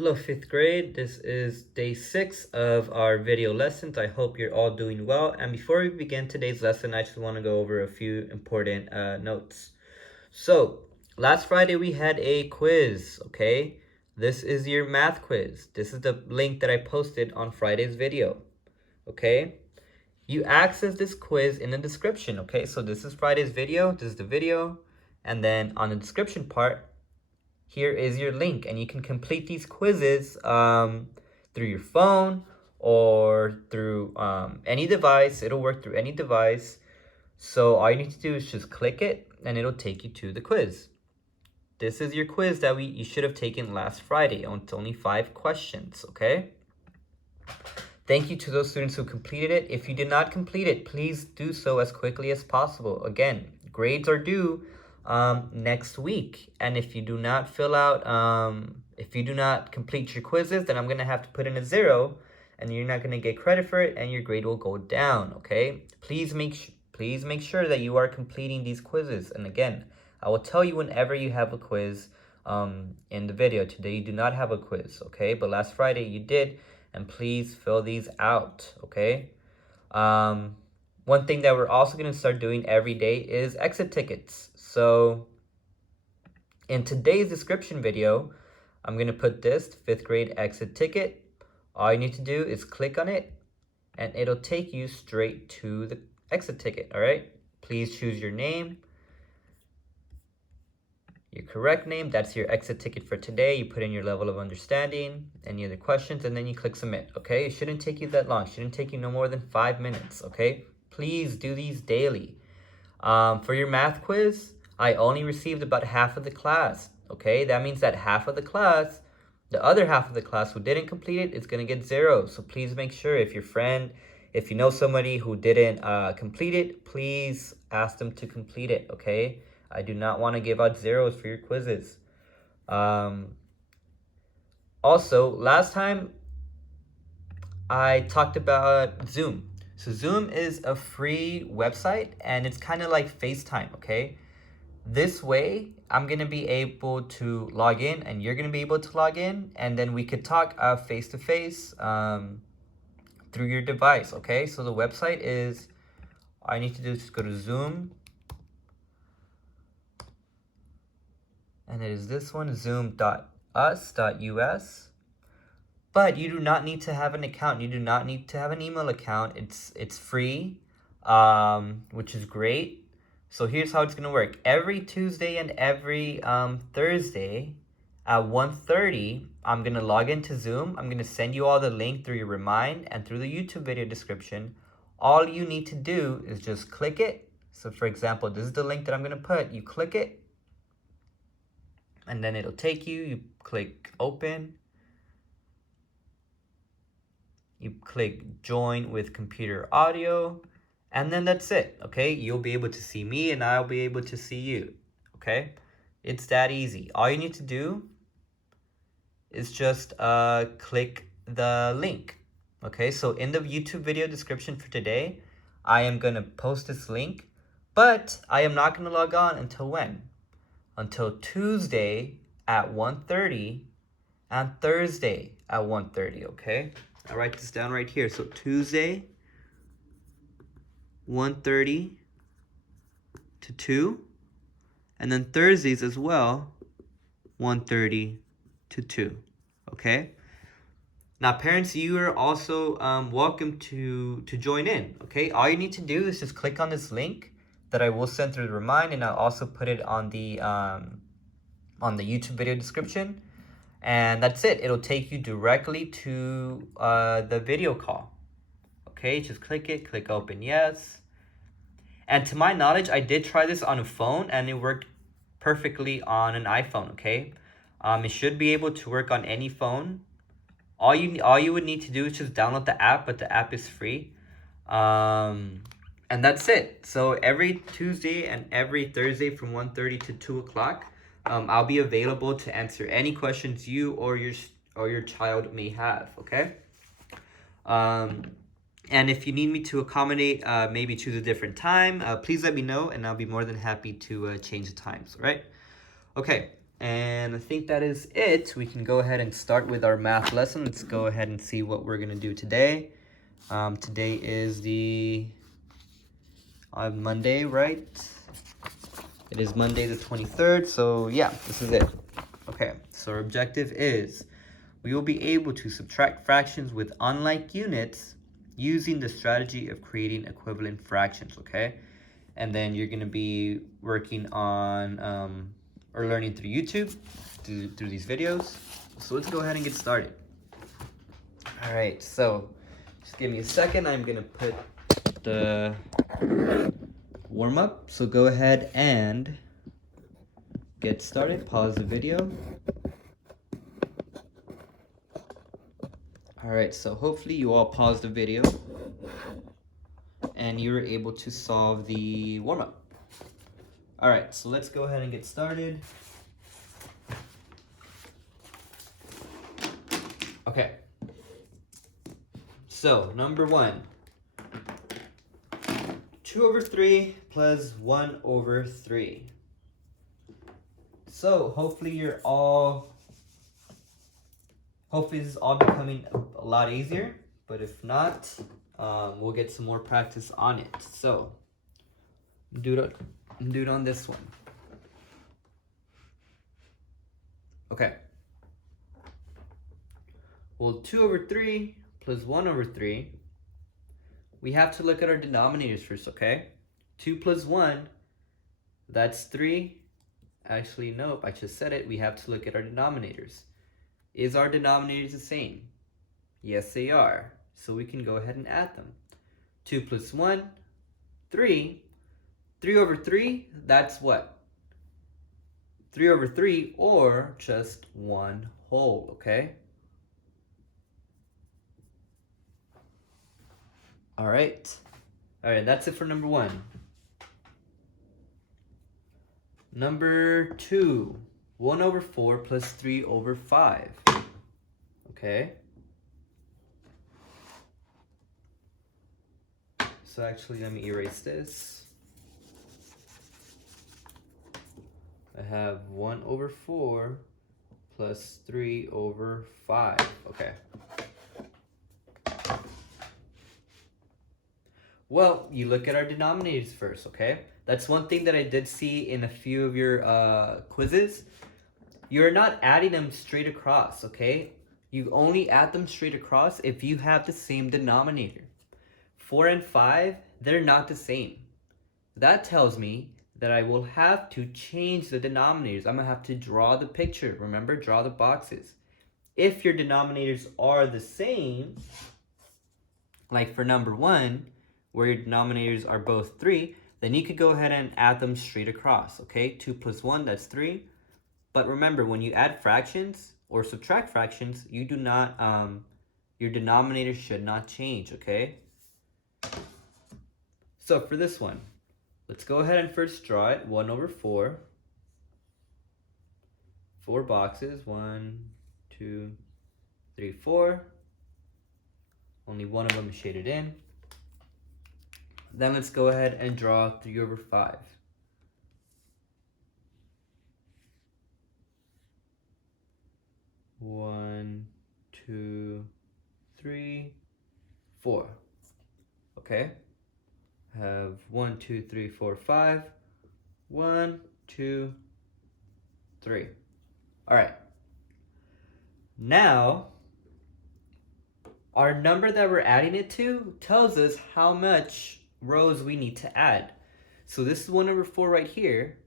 Hello, fifth grade. This is day 6 of our video lessons. I hope you're all doing well. And before we begin today's lesson, I just want to go over a few important notes. So, last Friday we had a quiz, okay? This is your math quiz. This is the link that I posted on Friday's video, okay? You access this quiz in the description, okay? So this is Friday's video, this is the video, and then on the description part, here is your link, and you can complete these quizzes through your phone or through any device. It'll work through any device. So all you need to do is just click it and it'll take you to the quiz. This is your quiz that you should have taken last Friday. It's only 5 questions, okay? Thank you to those students who completed it. If you did not complete it, please do so as quickly as possible. Again, grades are due next week, and if you do not fill out if you do not complete your quizzes, then I'm gonna have to put in a 0 and you're not gonna get credit for it and your grade will go down. Okay, please make sure that you are completing these quizzes. And again, I will tell you whenever you have a quiz in the video. Today you do not have a quiz, okay, but last Friday you did, and please fill these out. Okay, one thing that we're also going to start doing every day is exit tickets. So in today's description video, I'm going to put this 5th grade exit ticket. All you need to do is click on it and it'll take you straight to the exit ticket. All right, please choose your name, your correct name. That's your exit ticket for today. You put in your level of understanding, any other questions, and then you click submit. Okay, it shouldn't take you that long. It shouldn't take you no more than 5 minutes. Okay, please do these daily. For your math quiz, I only received about half of the class. Okay, that means that half of the class, the other half of the class who didn't complete it, is going to get 0. So please make sure, if you know somebody who didn't complete it, please ask them to complete it. Okay, I do not want to give out 0s for your quizzes. Also, last time I talked about Zoom. So Zoom is a free website and it's kind of like FaceTime, okay? This way, I'm going to be able to log in and you're going to be able to log in, and then we could talk face-to-face through your device, okay? So the website is, all I need to do is go to Zoom. And it is this one, zoom.us.us. But you do not need to have an account. You do not need to have an email account. It's free, which is great. So here's how it's going to work. Every Tuesday and every Thursday at 1:30, I'm going to log into Zoom. I'm going to send you all the link through your Remind and through the YouTube video description. All you need to do is just click it. So for example, this is the link that I'm going to put. You click it, and then it'll take you. You click open. You click join with computer audio, and then that's it. Okay, you'll be able to see me and I'll be able to see you. Okay, it's that easy. All you need to do is just click the link. Okay, so in the YouTube video description for today, I am gonna post this link, but I am not gonna log on until when? Until Tuesday at 1:30 and Thursday at 1:30. Okay, I write this down right here. So Tuesday, 1:30 to 2, and then Thursdays as well, 1:30 to 2. Okay. Now, parents, you are also welcome to join in. Okay, all you need to do is just click on this link that I will send through the Remind, and I'll also put it on the YouTube video description. And that's it. It'll take you directly to the video call. Okay, just click it, click open, yes. And to my knowledge, I did try this on a phone and it worked perfectly on an iPhone, okay? It should be able to work on any phone. All you would need to do is just download the app, but the app is free. And that's it. So every Tuesday and every Thursday from 1:30 to 2 o'clock, I'll be available to answer any questions you or your child may have. Okay. And if you need me to accommodate, maybe choose a different time, please let me know, and I'll be more than happy to change the times. Right? Okay. And I think that is it. We can go ahead and start with our math lesson. Let's go ahead and see what we're going to do today. Today is the Monday, right? It is Monday the 23rd, so yeah, this is it. Okay, so our objective is we will be able to subtract fractions with unlike units using the strategy of creating equivalent fractions, okay? And then you're going to be working on or learning through YouTube, through these videos. So let's go ahead and get started. All right, so just give me a second. I'm going to put the warm up. So go ahead and get started. Pause the video. All right, so hopefully you all paused the video and you were able to solve the warm up. All right, so let's go ahead and get started. Okay. So, number 1. 2/3 plus 1/3. So, hopefully this is all becoming a lot easier, but if not, we'll get some more practice on it. So, do it on this one. Okay. Well, 2/3 plus 1/3, we have to look at our denominators first, okay? 2 plus 1, that's 3. Actually, nope, I just said it. We have to look at our denominators. Is our denominators the same? Yes, they are. So we can go ahead and add them. 2 plus 1, 3. 3/3, that's what? 3/3 or just 1 whole, okay? All right, that's it for number 1. Number 2, 1/4 plus 3/5. Okay. So actually, let me erase this. I have 1/4 plus 3/5. Okay. Well, you look at our denominators first, okay? That's one thing that I did see in a few of your quizzes. You're not adding them straight across, okay? You only add them straight across if you have the same denominator. 4 and 5, they're not the same. That tells me that I will have to change the denominators. I'm going to have to draw the picture. Remember, draw the boxes. If your denominators are the same, like for number 1, where your denominators are both 3, then you could go ahead and add them straight across, okay? 2 plus 1, that's 3. But remember, when you add fractions or subtract fractions, you do not, your denominator should not change, okay? So for this one, let's go ahead and first draw it. 1/4. 4 boxes. 1, 2, 3, 4. Only one of them is shaded in. Then let's go ahead and draw 3/5. One, 2, 3, 4. Okay. I have 1, 2, 3, 4, 5. 1, 2, 3. All right. Now, our number that we're adding it to tells us how much rows we need to add. So this is 1/4 right here.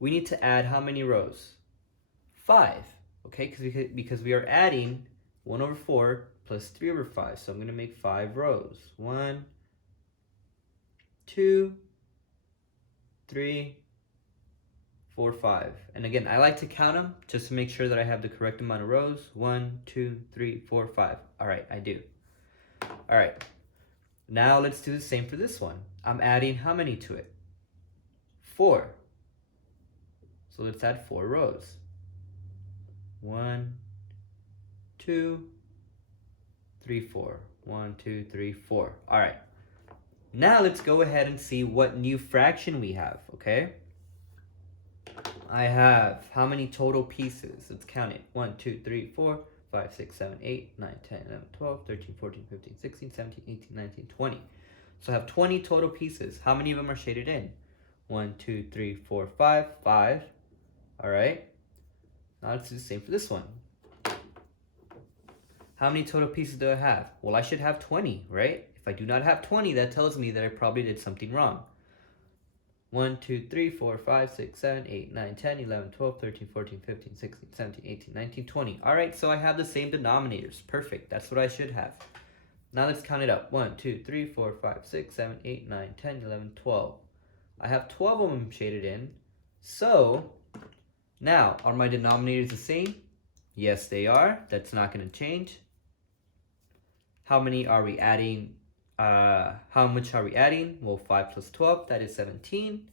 We need to add how many rows? 5. Okay, because we are adding 1/4 plus 3/5. So I'm going to make 5 rows. 1, 2, 3, 4, 5. And again, I like to count them just to make sure that I have the correct amount of rows. 1, 2, 3, 4, 5. All right, I do. All right. Now let's do the same for this one. I'm adding how many to it? 4. So let's add 4 rows. 1, 2, 3, 4. 1, 2, 3, 4. All right. Now let's go ahead and see what new fraction we have, okay? I have how many total pieces? Let's count it. 1, 2, 3, 4, 5, 6, 7, 8, 9, 10, 11, 12, 13, 14, 15, 16, 17, 18, 19, 20. So I have 20 total pieces. How many of them are shaded in? 1, 2, 3, 4, 5. 5. Alright. Now let's do the same for this one. How many total pieces do I have? Well, I should have 20, right? If I do not have 20, that tells me that I probably did something wrong. 1, 2, 3, 4, 5, 6, 7, 8, 9, 10, 11, 12, 13, 14, 15, 16, 17, 18, 19, 20. Alright, so I have the same denominators. Perfect. That's what I should have. Now let's count it up. 1, 2, 3, 4, 5, 6, 7, 8, 9, 10, 11, 12. I have 12 of them shaded in. So, now, are my denominators the same? Yes, they are. That's not going to change. How many are we adding? How much are we adding? Well, 5 plus 12, that is 17.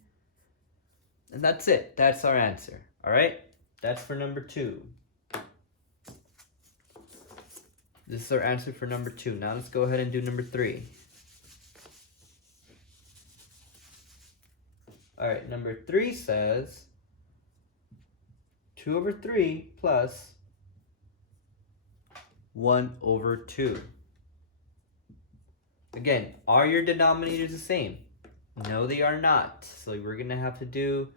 And that's it. That's our answer. All right? That's for number 2. This is our answer for number 2. Now let's go ahead and do number 3. All right, number 3 says 2 over 3 plus 1 over 2. Again, are your denominators the same? No, they are not. So we're going to have to do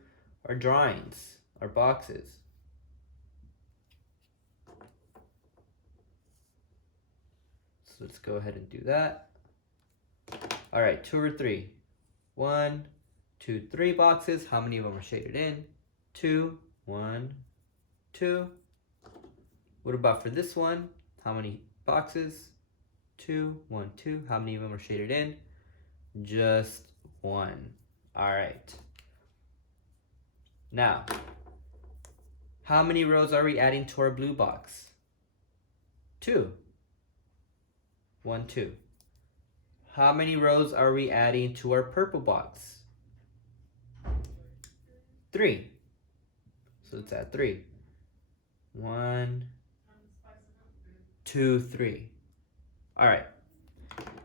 our drawings, our boxes. So let's go ahead and do that. All right, 2 over 3. 1, 2, 3 boxes. How many of them are shaded in? 2, 1, 2. What about for this one? How many boxes? 2, 1, 2. How many of them are shaded in? Just 1. All right. Now, how many rows are we adding to our blue box? 2. 1, 2. How many rows are we adding to our purple box? 3. So let's add 3. 1, 2, 3. All right.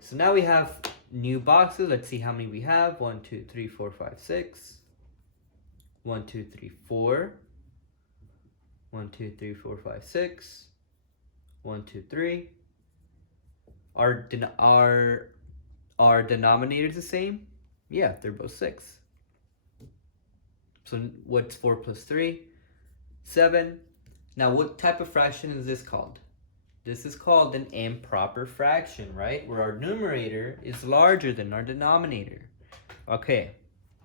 So now we have new boxes. Let's see how many we have. 1, 2, 3, 4, 5, 6. 1, 2, 3, 4. 1, 2, 3, 4, 5, 6. 1, 2, 3. Are denominators the same? Yeah, they're both 6. So what's 4 plus 3? 7. Now what type of fraction is this called? This is called an improper fraction, right? Where our numerator is larger than our denominator. Okay,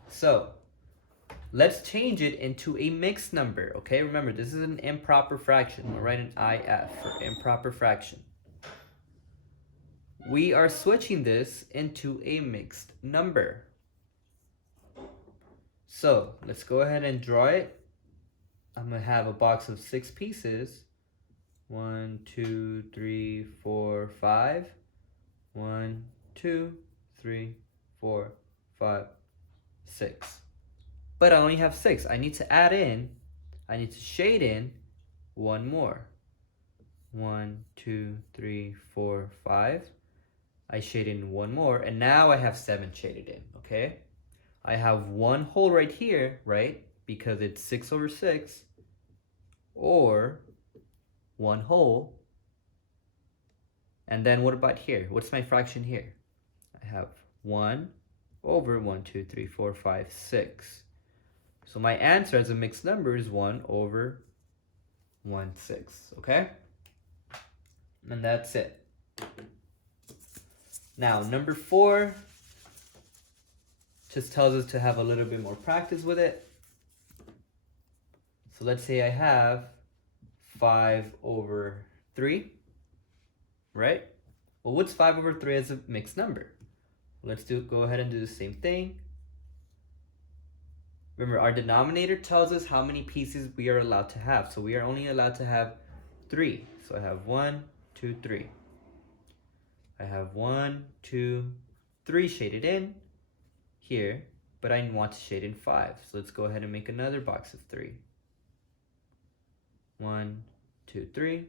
so let's change it into a mixed number, okay? Remember, this is an improper fraction. We'll write an IF for improper fraction. We are switching this into a mixed number. So let's go ahead and draw it. I'm going to have a box of 6 pieces. 1, 2, 3, 4, 5. 1, 2, 3, 4, 5, 6. But I only have 6. I need to shade in 1 more. 1, 2, 3, 4, 5. I shade in 1 more, and now I have 7 shaded in, okay? I have 1 hole right here, right? Because it's 6 over 6, or 1 hole. And then what about here? What's my fraction here? I have 1 over 1, 2, 3, 4, 5, 6. So my answer as a mixed number is 1 over 1, 6, okay? And that's it. Now, number 4 just tells us to have a little bit more practice with it. So let's say I have 5 over 3, right? Well, what's 5 over 3 as a mixed number? Let's go ahead and do the same thing. Remember, our denominator tells us how many pieces we are allowed to have. So we are only allowed to have 3. So I have 1, 2, 3. I have 1, 2, 3 shaded in here, but I want to shade in 5. So let's go ahead and make another box of 3. 1, 2, 3.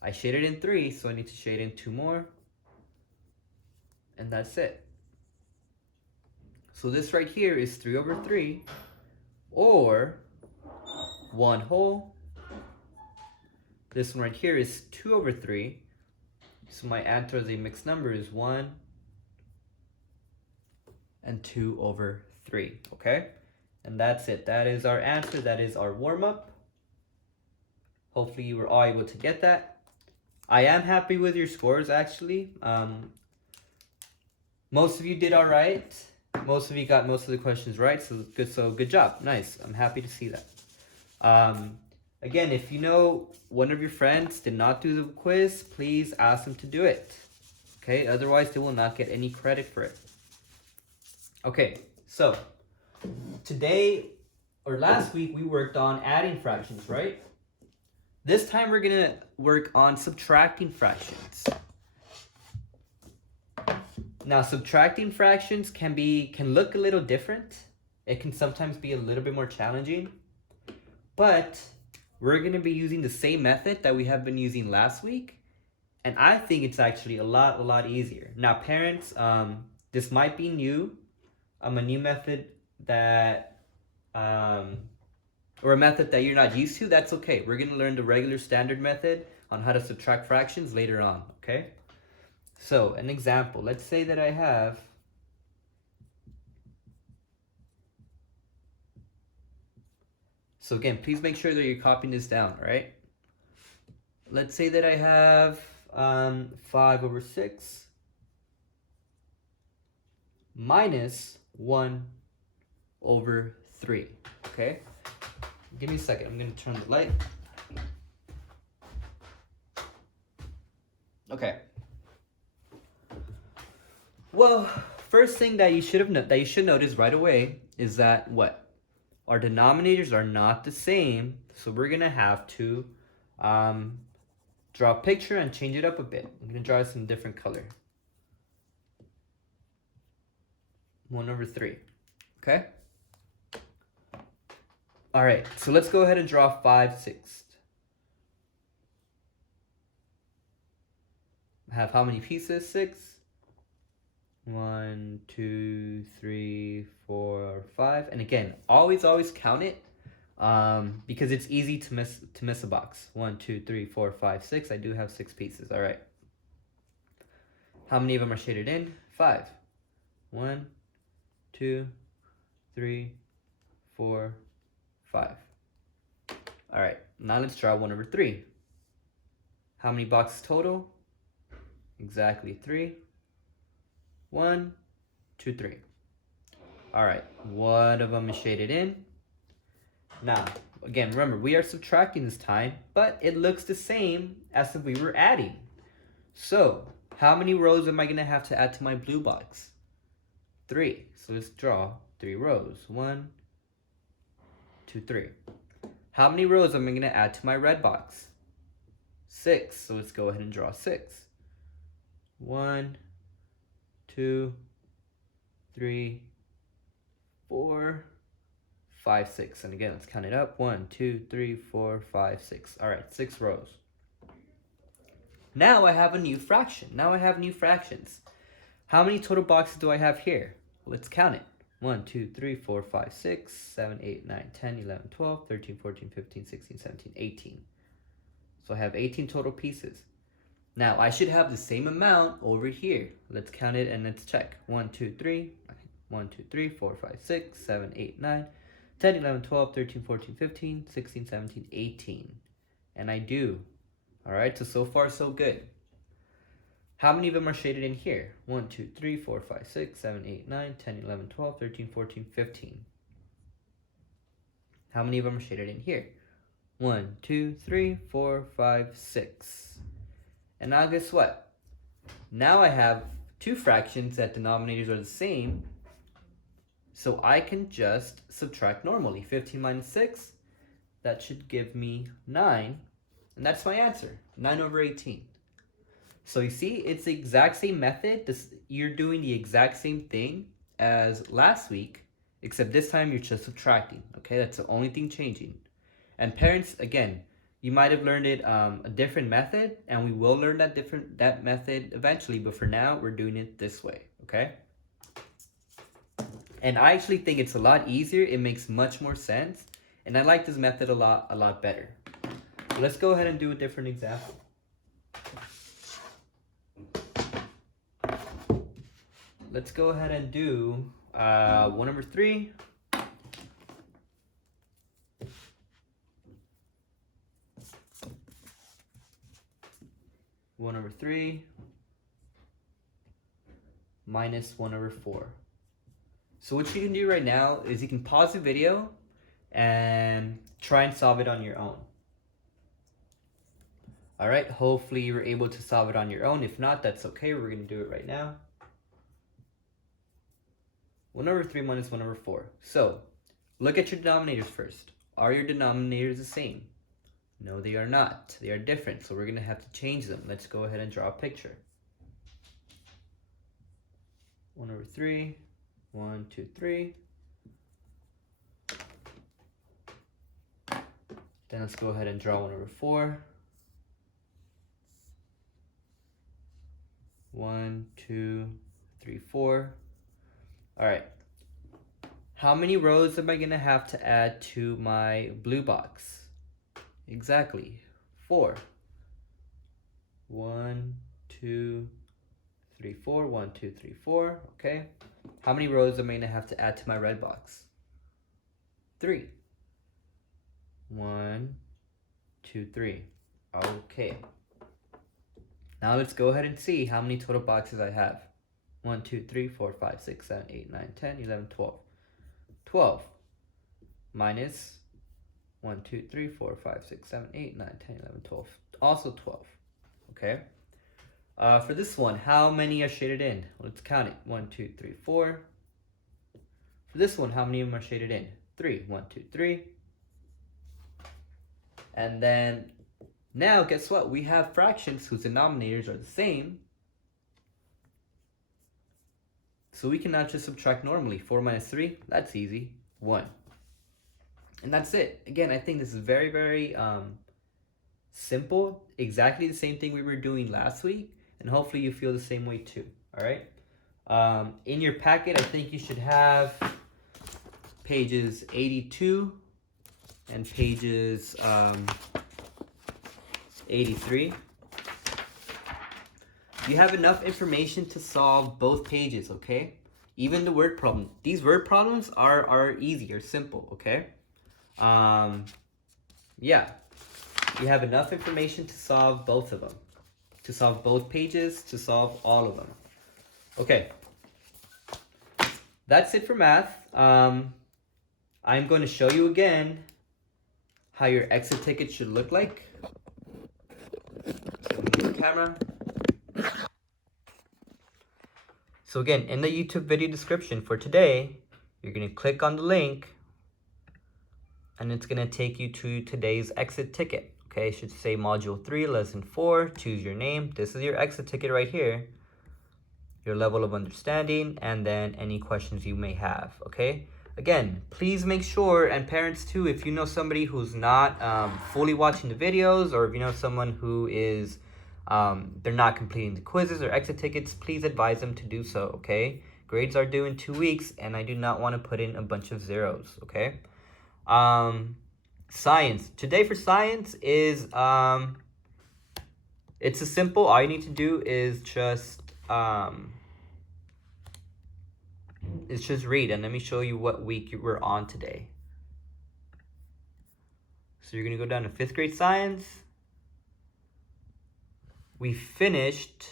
I shaded in 3, so I need to shade in 2 more. And that's it. So this right here is 3 over 3, or 1 whole. This one right here is 2 over 3. So my answer as a mixed number is 1 and 2 over 3, okay? And that's it. That is our answer. That is our warm-up. Hopefully you were all able to get that. I am happy with your scores, actually. Most of you did all right. Most of you got most of the questions right, so good job. Nice. I'm happy to see that. Again, if you know one of your friends did not do the quiz, please ask them to do it. Okay, otherwise they will not get any credit for it. Okay, so today or last week we worked on adding fractions, right? This time we're gonna work on subtracting fractions. Now, subtracting fractions can look a little different. It can sometimes be a little bit more challenging, but we're gonna be using the same method that we have been using last week, and I think it's actually a lot easier. Now, parents, this might be new. A new method that, or a method that you're not used to. That's okay. We're gonna learn the regular standard method on how to subtract fractions later on. Okay. So, an example, let's say that I have so again, please make sure that you're copying this down, right? Let's say that I have 5 over 6 minus 1 over 3, okay? Give me a second, I'm going to turn the light. Okay. Well, first thing that you should notice right away is that what? Our denominators are not the same, so we're gonna have to draw a picture and change it up a bit. I'm gonna draw some different color. 1 over 3, okay? All right, so let's go ahead and draw 5/6. I have how many pieces? 6. 1, 2, 3, 4, 5, and again, always count it, because it's easy to miss a box. 1, 2, 3, 4, 5, 6. I do have 6 pieces. All right. How many of them are shaded in? 5. 1, 2, 3, 4, 5. All right. Now let's draw 1 over 3. How many boxes total? Exactly 3. 1, 2, 3. All right, one of them is shaded in. Now, again, remember, we are subtracting this time, but it looks the same as if we were adding. So, how many rows am I going to have to add to my blue box? 3. So let's draw 3 rows. 1, 2, 3. How many rows am I going to add to my red box? 6. So let's go ahead and draw 6. 1, 2, 3, 4, 5, 6. And again, let's count it up. 1, 2, 3, 4, 5, 6. All right, 6 rows. Now I have a new fraction. Now I have new fractions. How many total boxes do I have here? Let's count it. 1, 2, 3, 4, 5, 6, 7, 8, 9, 10, 11, 12, 13, 14, 15, 16, 17, 18. So I have 18 total pieces. Now, I should have the same amount over here. Let's count it and let's check. 1, 2, 3, 1, 2, 3, 4, 5, 6, 7, 8, 9, 10, 11, 12, 13, 14, 15, 16, 17, 18. And I do. All right, so far so good. How many of them are shaded in here? 1, 2, 3, 4, 5, 6, 7, 8, 9, 10, 11, 12, 13, 14, 15. How many of them are shaded in here? 1, 2, 3, 4, 5, 6. And now guess what? Now I have 2 fractions that denominators are the same, so I can just subtract normally. 15 minus 6, that should give me 9, and that's my answer, 9 over 18. So you see, it's the exact same method. You're doing the exact same thing as last week, except this time you're just subtracting, okay? That's the only thing changing. And parents, again, you might have learned it a different method, and we will learn that method eventually, but for now, we're doing it this way, okay? And I actually think it's a lot easier. It makes much more sense, And I like this method a lot better. So let's go ahead and do a different example. Let's go ahead and do 1/3. Minus 1/4. So what you can do right now is you can pause the video and try and solve it on your own. All right, hopefully you were able to solve it on your own. If not, that's okay. We're going to do it right now. 1/3 minus 1/4. So look at your denominators first. Are your denominators the same? No, they are not. They are different, so we're going to have to change them. Let's go ahead and draw a picture. 1/3, 1, 2, 3. Then let's go ahead and draw 1/4. 1, 2, 3, 4. All right. How many rows am I going to have to add to my blue box? Exactly, 4. 1, 2, 3, 4. 1, 2, 3, 4. Okay. How many rows am I going to have to add to my red box? 3. 1, 2, 3. Okay. Now let's go ahead and see how many total boxes I have. 1, 2, 3, 4, 5, 6, 7, 8, 9, 10, 11, 12. 12 minus 1, 2, 3, 4, 5, 6, 7, 8, 9, 10, 11, 12. Also 12. Okay. For this one, how many are shaded in? Let's count it. 1, 2, 3, 4. For this one, how many of them are shaded in? 3. 1, 2, 3. And then now, guess what? We have fractions whose denominators are the same. So we cannot just subtract normally. 4 minus 3, that's easy. 1. And that's it. Again, I think this is very, very simple. Exactly the same thing we were doing last week. And hopefully you feel the same way too. All right. In your packet, I think you should have pages 82 and pages 83. You have enough information to solve both pages, okay? Even the word problem. These word problems are easy or simple, okay? Yeah. You have enough information to solve both of them. To solve both pages, to solve all of them. Okay. That's it for math. I'm going to show you again how your exit ticket should look like. So, camera. So again, in the YouTube video description for today, you're going to click on the link and it's going to take you to today's exit ticket. Okay, it should say module 3, lesson 4, choose your name. This is your exit ticket right here, your level of understanding, and then any questions you may have, okay? Again, please make sure, and parents too, if you know somebody who's not fully watching the videos, or if you know someone who is they're not completing the quizzes or exit tickets, please advise them to do so, okay? Grades are due in 2 weeks, and I do not want to put in a bunch of zeros, okay? Science. Today for science is, it's a simple, all you need to do is just read, and let me show you what week we're on today. So you're going to go down to 5th grade science. We finished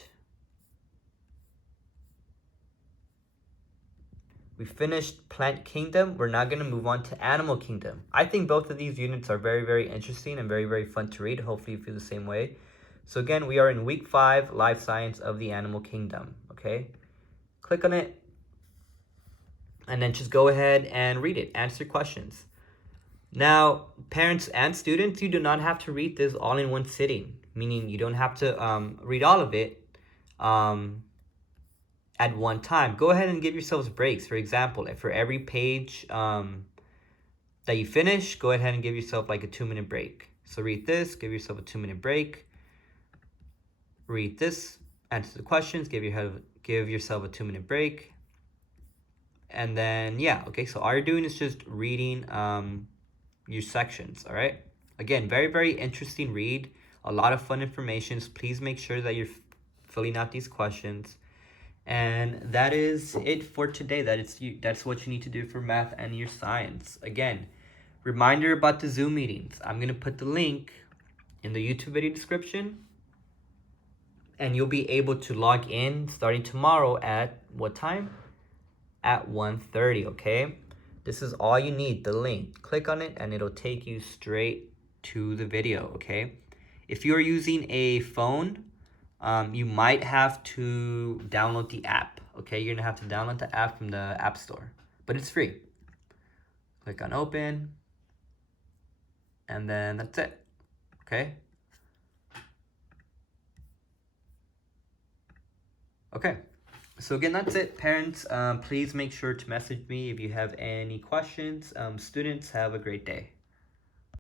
Plant Kingdom. We're now going to move on to Animal Kingdom. I think both of these units are very, very interesting and very, very fun to read. Hopefully you feel the same way. So again, we are in week 5, Life Science of the Animal Kingdom. Okay, click on it and then just go ahead and read it. Answer questions. Now, parents and students, you do not have to read this all in one sitting, meaning you don't have to read all of it at one time. Go ahead and give yourselves breaks. For example, if for every page that you finish, go ahead and give yourself like a 2-minute break. So read this, give yourself a 2-minute break. Read this, answer the questions, give yourself a 2-minute break. And then, yeah, okay, so all you're doing is just reading your sections, all right? Again, very, very interesting read. A lot of fun information. Please make sure that you're filling out these questions. And that is it for today. That's what you need to do for math and your science. Again, reminder about the Zoom meetings. I'm going to put the link in the YouTube video description. And you'll be able to log in starting tomorrow at what time? At 1:30, okay? This is all you need, the link. Click on it and it'll take you straight to the video, okay? If you're using a phone, you might have to download the app, okay? You're gonna have to download the app from the App Store, but it's free. Click on open, and then that's it, okay? Okay, so again, that's it, parents. Please make sure to message me if you have any questions. Students, have a great day.